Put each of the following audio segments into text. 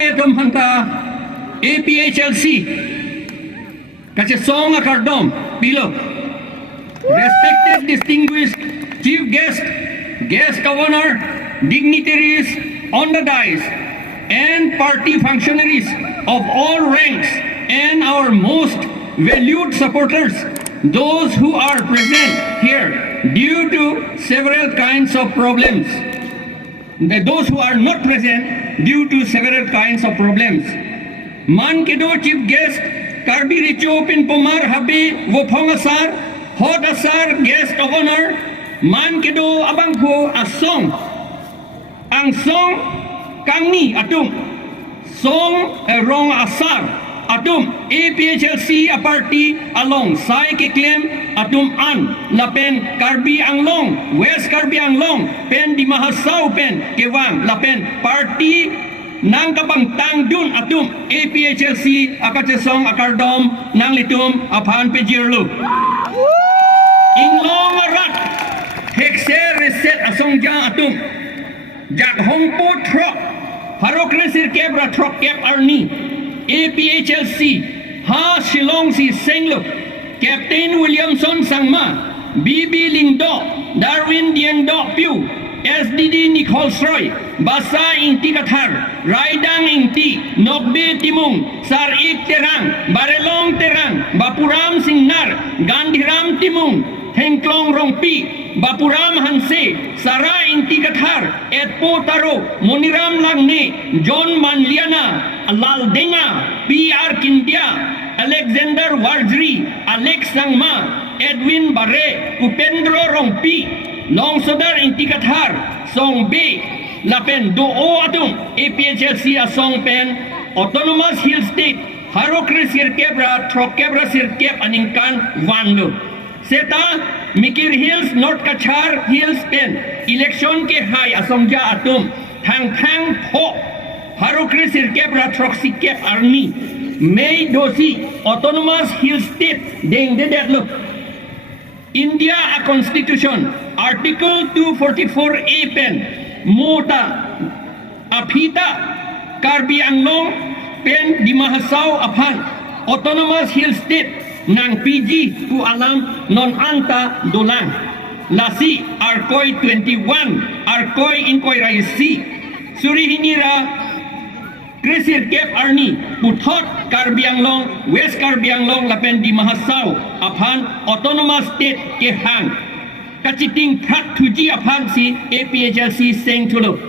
Dom hanta APHLC kache song akardom pilo. Respected distinguished chief guest governor, dignitaries on the dais, and party functionaries of all ranks, and our most valued supporters, those who are present here due to several kinds of problems. Those who are not present due to several kinds of problems. Man kedo chief guest, Karbi Richo Pin Pomar Habi Wopong Asar, Hot Asar guest governor, Man kedo abangpo asong. Ang song kami atum. Song rong asar atum APHLC a party along sai ke claim atum an lapen Karbi Anglong West Karbi Anglong pen di Mahasau pen kewang lapen party nang kapang tangdun atum APHLC akachesong akardom nang litum apan pejirlu Inglong arat hekse reset asongja atum jak hongpo trok harokresir kebra trok kep arni APHLC ha Shillong si Senglo Captain Williamson Sangma BB Lingdo Darwin Diendo Piu SDD Nicole Sroy Basa Inti Kathar Raidang Inti Nokbe Timung Sar Ik Terang Barelong Terang Bapuram Singnar Gandhiram Timung Hengklong Rongpi Bapuram Hanse Sara Inti Kathar Etpo Taro Moniram Langne John Manliana Lal Denga PR Kindia Alexander Wardri Alex Sangma Edwin Barre Upendro Rongpi Longsodar Inti Kathar Song B Lapen Do O Atung APHLC Song Pen Autonomous Hill State Harokre Sirkebra Trokebra Sirkeb Aningkan Wanlu Seta Mikir Hills North Kachar Hills Pen Election ke Hai Asongja Atum Thang Thang Pho Harokre Sirkebra Troksikeb Army May Dosi Autonomous Hill State Deng Dedetlo India a Constitution Article 244A Pen Mota Apita Karbi Anglong Pen di Mahasau Apan Autonomous Hill State Nang PG ku alam non anta dolang Lasi Arkoi 21 Arkoi Inkoi Raisi Surihinira Krisir Kep Arni Puthot Karbi Anglong West Karbi Anglong Lapen di Mahasau Apan Autonomous State ke hang Kaciting Prat Tuji Apan si APHLC Seng Tulo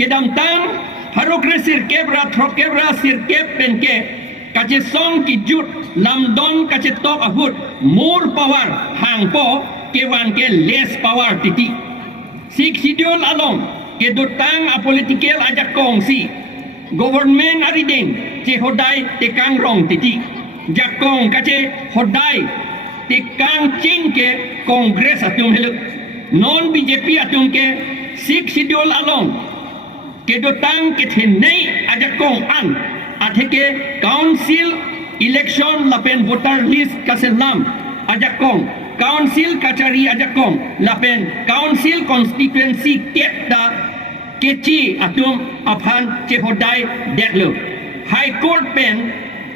Kedam Tang Harokre Sirkebra Trokebra Sirkeb Penke Kace song ki jut lamdon kace top ahut more power hang po kewan ke less power titi sik schedule along ke dotang a political ajak kong si government arideng che hodai te kang rong titi jakong kace hodai te kang ching ke congress atum helu non BJP atum ke sik schedule along ke dotang ke thenei ajak kong an Atheke council election lapen voter list kaselam ajakong council kachari ajakong lapen council constituency kepta kechi atum aphan chehodai detlo high court pen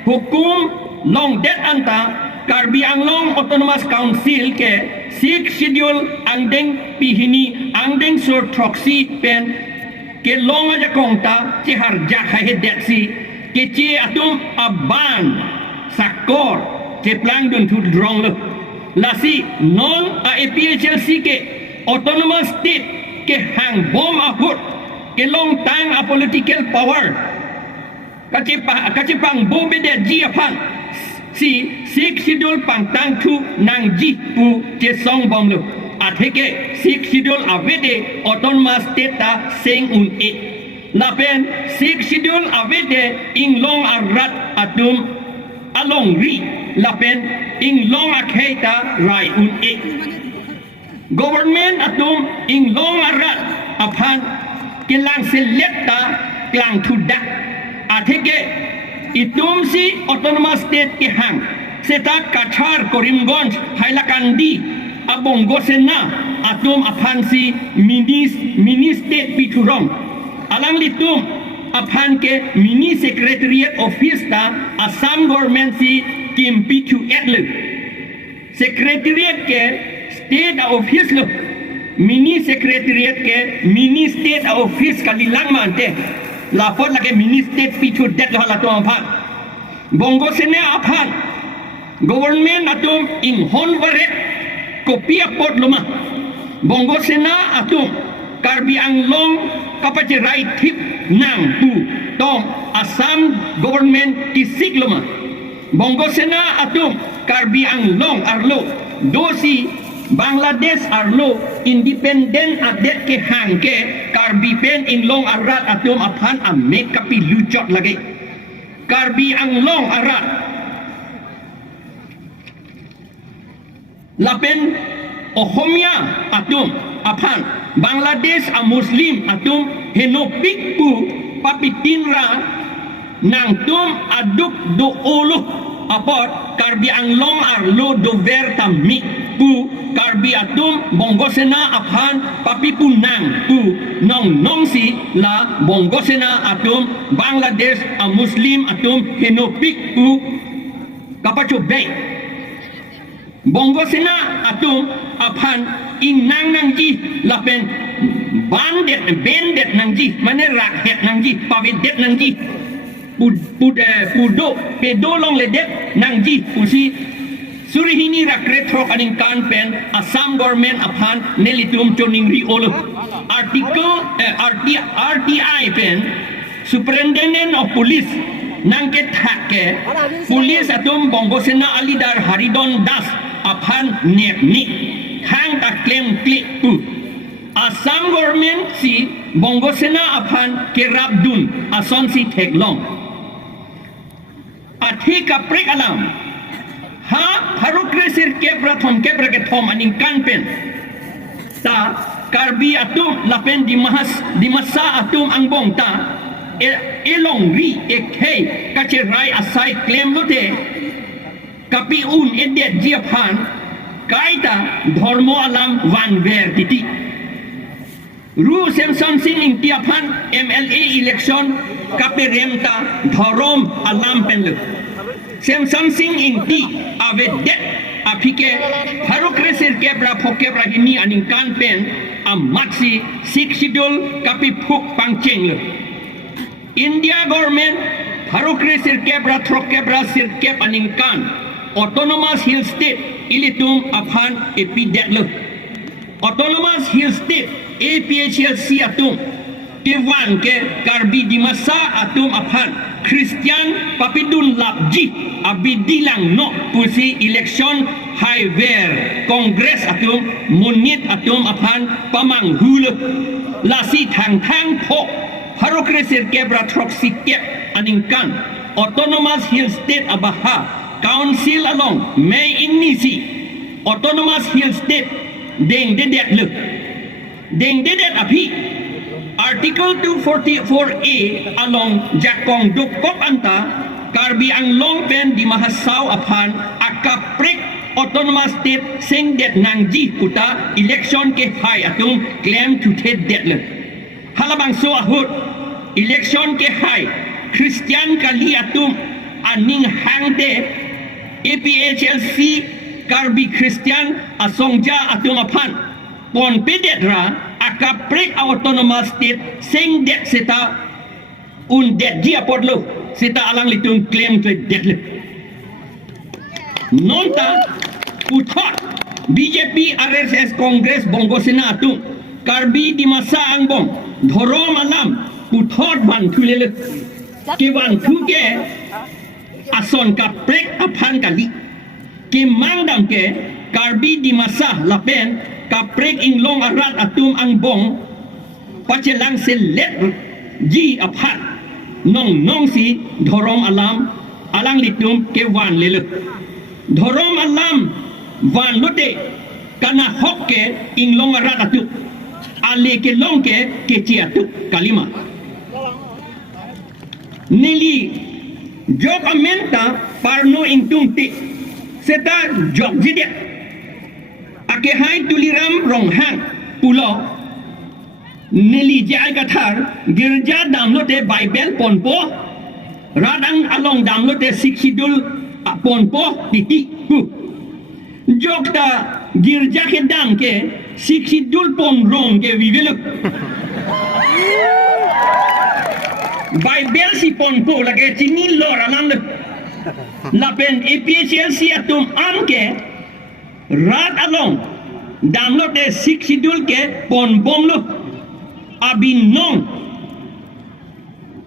hukum long det anta Karbi Anglong Autonomous Council ke sik schedule angdeng pihini angdeng sur troxy pen ke long ajakong ta chehar jakha detsi Kece atum aban sakor ceplang dun tu drong lo lasi non a APHLC ke autonomous state ke hang bom ahut ke long tang a political power kace pang bom bede ji apang si sik schedule pang tang tu nang ji pu ke song bom lo atheke sik schedule avede autonomous state ta seng un e Lapen sik schedule avede inglong arat atum along ri lapen inglong akheita rai un e government atum inglong arat aphan kilang selecta klang thuda atheke itum si autonomous state ke hang seta Kachar Korimganj Hailakandi abongo sena atum aphan si mini state piturom alang litum upon ke mini secretariat office ta Assam government si Kimpi to Etlu secretariat ke state office lo mini secretariat ke mini state office kali lang mante lapor lagi mini state pitu det lo la to aphan bongo sene aphan government atum in honvaret kopi apot loma bongo sena atum Karbi Anglong kapace right tip nang tu tom Assam government kisik loma bongo sena atum Karbi Anglong arlo dosi Bangladesh arlo independent adet ke hang ke Karbi pen Anglong arat atum aphan amek kapi lucot lagi Karbi Anglong arat lapen Ohomia atum aphan Bangladesh a Muslim atum henopik pu papitinra nang tum aduk do ulu apot Karbi Anglong arlo do ver tamik pu Karbi atum bonggosena aphan papi pu nang pu nong si la bonggosena atum Bangladesh a Muslim atum henopik pu kapacho bay bonggosena atum aphan inang nangji lapen bendet nangji mana rakyat nangji pavedet nangji pudo pedolong ledet nangji pusi surihini rakret trok aning kan pen Assam government aphan nelitum choning ri olo article RTI pen superintendent of police nangke thake police atum bonggosena alidar Haridon Das aphan nepni hang ta claim klik tu Assam government si bonggosena aphan kerabdun ason si teglong athi kaprek alam ha harukre sir kebra ke thom aning kanpen ta Karbi atum lapen di masa atum angbong ta elong ri ekhei kacherai asai claim lote kapi un edet jiaphan kaita Dhorom alam van ver titi ru semson sing ing tiaphan MLA election kape remta Dhorom alam penlu semson sing ing ti avedet apike harukre sir kebra phokebra hini aning kan pen amaksi sik schedule kapi phuk pangcheng lu India government harukre sir kebra throkebra sir kep aning kan autonomous hill state ilitum aphan epidet lo autonomous hill state APHLC atum kewan ke Karbi di masa atum aphan Christian papidun labji abidilang no pusi election highway congress atum munit atum aphan pamanghul lasi thang pho harokre sir kebra throk sikep aningkan autonomous hill state abaha Council along May Inisi Autonomous Hill State Deng dedet le Deng dedet api Article 244A along Jakong Dukop anta Karbi Anglong pen di mahasaw aphan akaprek Autonomous State sing det nangji puta election ke hai atum claim to ted det le halabang so ahut election ke hai Christian kali atum aning hangte APHLC Karbi Christian asongja atum aphan pon pedetra akaprek autonomous state sing det seta un det dia podlo seta alang litung claim to det le nonta uthot BJP RSS Congress bonggosena atum Karbi di masa angbong Dhorom alam uthot ban thulele ke ban thuke ason kaprek aphan kali ke mangdam ke Karbi di masa lapen kaprek Anglong arat atum angbong pacelang selet ji aphan nong si Dhorom alam alang litum ke wan lele Dhorom alam van lote kana hokke Anglong arat atum ale ke long ke ciatu kalima nili jok amenta parno ingtung ti seta jok jidet ake hai tuliram ronghang pulo Nili J.I Kathar Girja damlote Bible ponpo Radang along damlote Siksidul ponpo titik ku Jokta Girja ke dam ke Siksidul pon rong ke viveluk Bible si ponpo lagi cini lor alam le Lapen APHLC atum am ke Rad along damlote Siksidul ke pon bom lu Abinong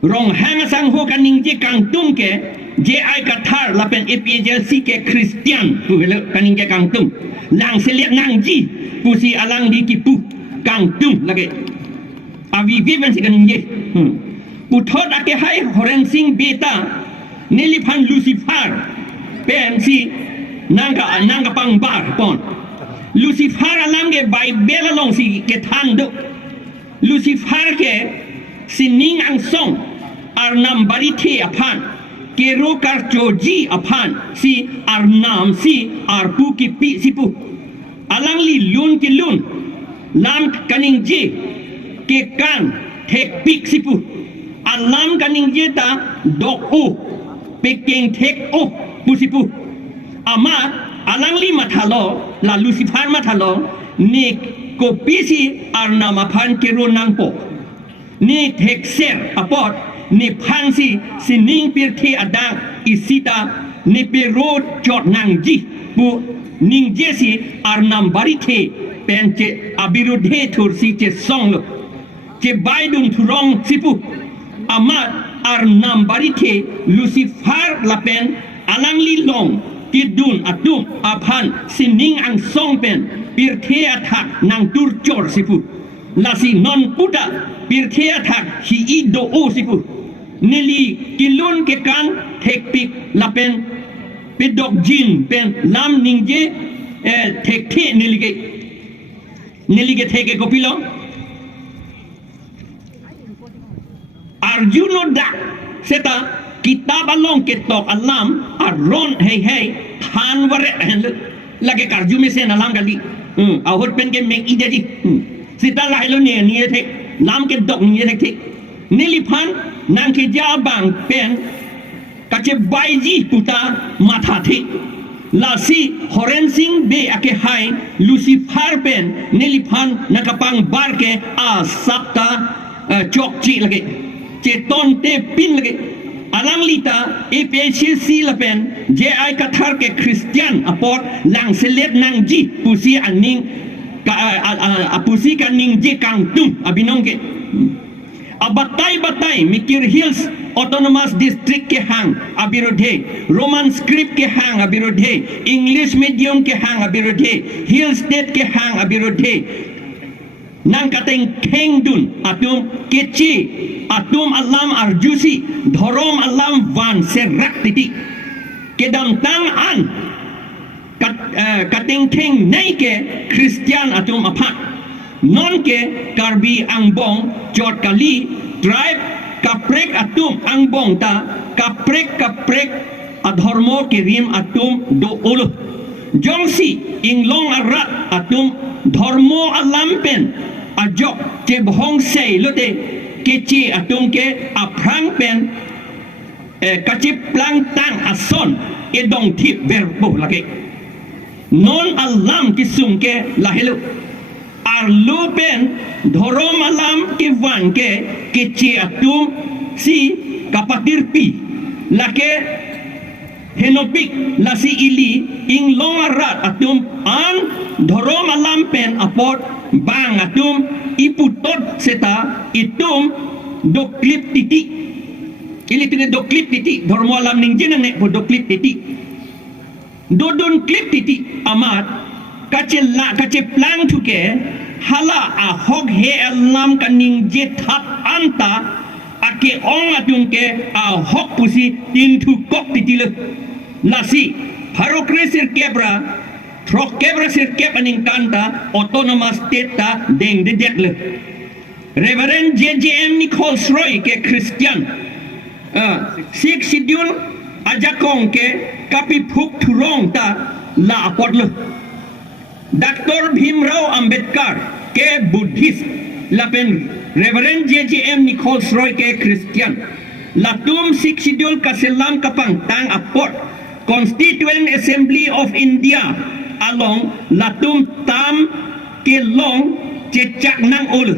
Rong hang sang ho kaning je kang tum ke J.I Kathar lapen APHLC ke Christian pu hele kaning ke kang tum lang seliak ngang ji pu si alang di kipu kang tum lagi avi viven si kaning je pu thot ake hai horen sing beta nelipan Lucifer pen si nangka pang bar pon Lucifer alang ke Bible along si ke thang do Lucifer ke sining ang song arnam barite apan kero karjoji apan si arnam si arpu ki pi sipu alang li lun ki lun lam kaning je ke kan tek pik sipu alam kaning je ta dok o peking tek o pusipu ama alang li mathalo la Lucifer mathalo nek kopi si arnama pan kero nangpo ni tekser apot ni pan si sining pirte adang isita ni perot jot nangji pu ning jesi arnam barite penche abirudhe tursi che song che baidun turong sipu amat arnam barite Lucifer lapen alang li long kidun atum apan sining ang song pen pirte atak nang turcor sipu lasi non puta pirte atak hi ido o sipu nili kilun ke kan tekpik lapen pedok jin pen lam ningje tekte nilige teke kopilo arjuno dak seta kitab along ketok alam aron hey than ware lage karju me sen alam kali ahor pen ke mek ide ji sita lailo ne ni the lam ke dok ni the niliphan nang ke ja bang pen kache baiji puta matha the lasi horen sing be ake hai Lucifer pen niliphan nakapang bar ke a sapta chok chi lage cheton te pin lage alang lita APHLC lapen J.I Kathar ke Christian apot lang selet nang ji pusi aning pusi kaning je kang tum abinong ke abatay Mikir Hills Autonomous District ke hang abirodhe Roman script ke hang abirodhe English medium ke hang abirodhe Hill State ke hang abirodhe nang kateng keng dun atum keci atum alam arjusi Dhorom alam van serak titi kedam tang an kateng keng nei ke Christian atum apak non ke Karbi Anglong jot kali tribe kaprek atum Anglong ta kaprek adhormo ke rim atum do ulu jongsi inglong arat atum Dhorom alam pen ajok ke bohong sei lote keci atum ke aprang pen kacip plang tang ason edong tip verbo lagi non alam kisum ke lahelu arlu pen Dhorom alam ke van ke keci atum si kapatir pi lake henopik lasi ili inglong arat atum an Dhorom alam pen apot bang atum iputot seta itum doklip titik ili tine doklip titik Dhorom alam ning jenang nek po doklip titik dodon klip titik amat kace plang tuke hala a hog he alam kaning je thap anta ake ong atum ke a hok pusi tin tu kok titile lasi harokresir kebra Trok kebra sir kep aning kanta autonomous state ta deng de dekle Reverend JJM Nichols Roy ke Christian six schedule ajakong ke kapi phuk thurong ta la apotlo Dr. Bhimrao Ambedkar ke Buddhist lapen Reverend JJM Nichols Roy ke Christian latum Sikh Schedule kaselam kapang tang aport Constituent Assembly of India along latum tam ke long cecak nang ul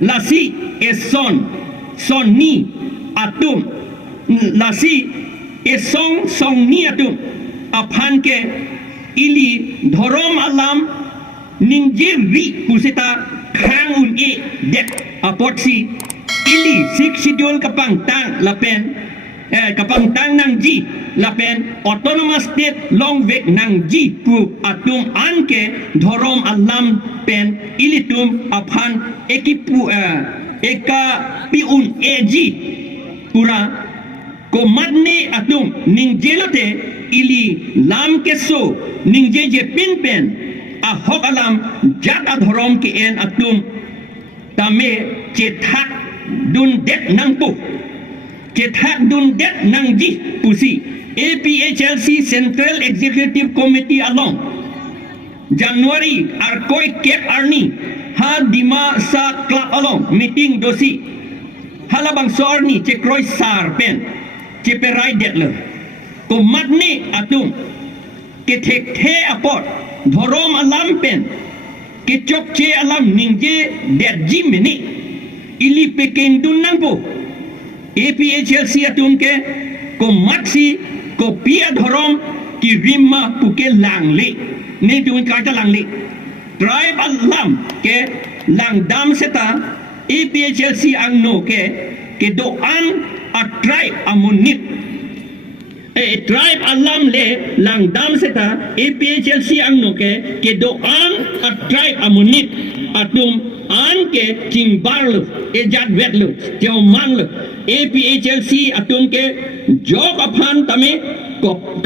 lasi eson son ni atum lasi esong song ni atum aphan ke ili Dhorom alam ningjir ri pusita khang un e det apotsi ili Sikh Schedule kapang tang lapen kapang tang nang ji lapen autonomous state long vek nang ji pu atum anke Dhorom alam pen ilitum aphan ekipu eka piun eji pura komadne atum ningjelote ili lam keso ningjeje pinpen a hok alam jat adhorom ke en atum tame cethak dun det nangpu cethak dun det nangji pusi APHLC Central Executive Committee along January arkoi kep arni ha dima sa klap along meeting dosi halabang soarni cekroi sar pen ceperai det le komadne atum ke thek the apot Dhorom alam pen ke chok che alam ningje det jimini ili peken dun nangpo APHLC atum ke ko maksi ko pia Dhorom ki rimma puke langle ne tuin kata langle tribe alam ke langdam seta APHLC angno ke doan a tribe amunit tribe alam le langdam seta APHLC angno ke doan a tribe amunit atum an ke kimbarlo ejat wetlo tiomanlo APHLC atum ke jog aphan tame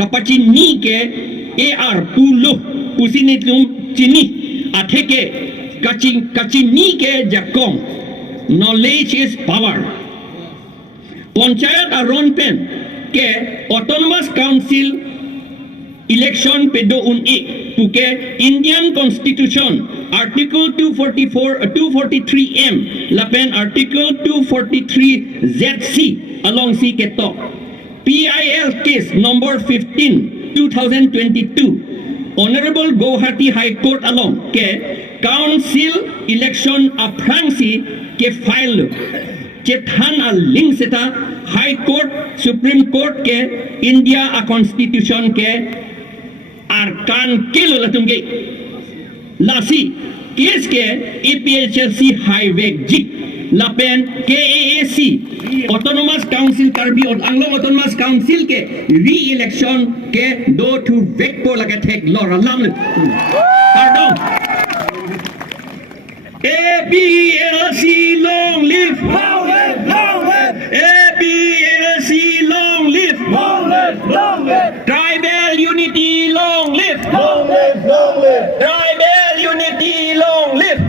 kapachi ni ke AR pulo pusini tum chini atheke kachin ni ke jakong knowledge is power panchayat aron pen ke autonomous council election pedo un e puke Indian Constitution Article 243M lapen Article 243 ZC along si ketok PIL case number 15 2022 Honorable Guwahati High Court along ke council election aprangsi ke file cethan a link seta High Court Supreme Court ke India a constitution ke arkan kilo latunge lasi case ke APHLC highway jik lapen KAAC autonomous council Karbi Anglong autonomous council ke re-election ke do to vekpo lage thek lor alam pardon APHLC long live APHLC long live tribal unity long live tribal unity long live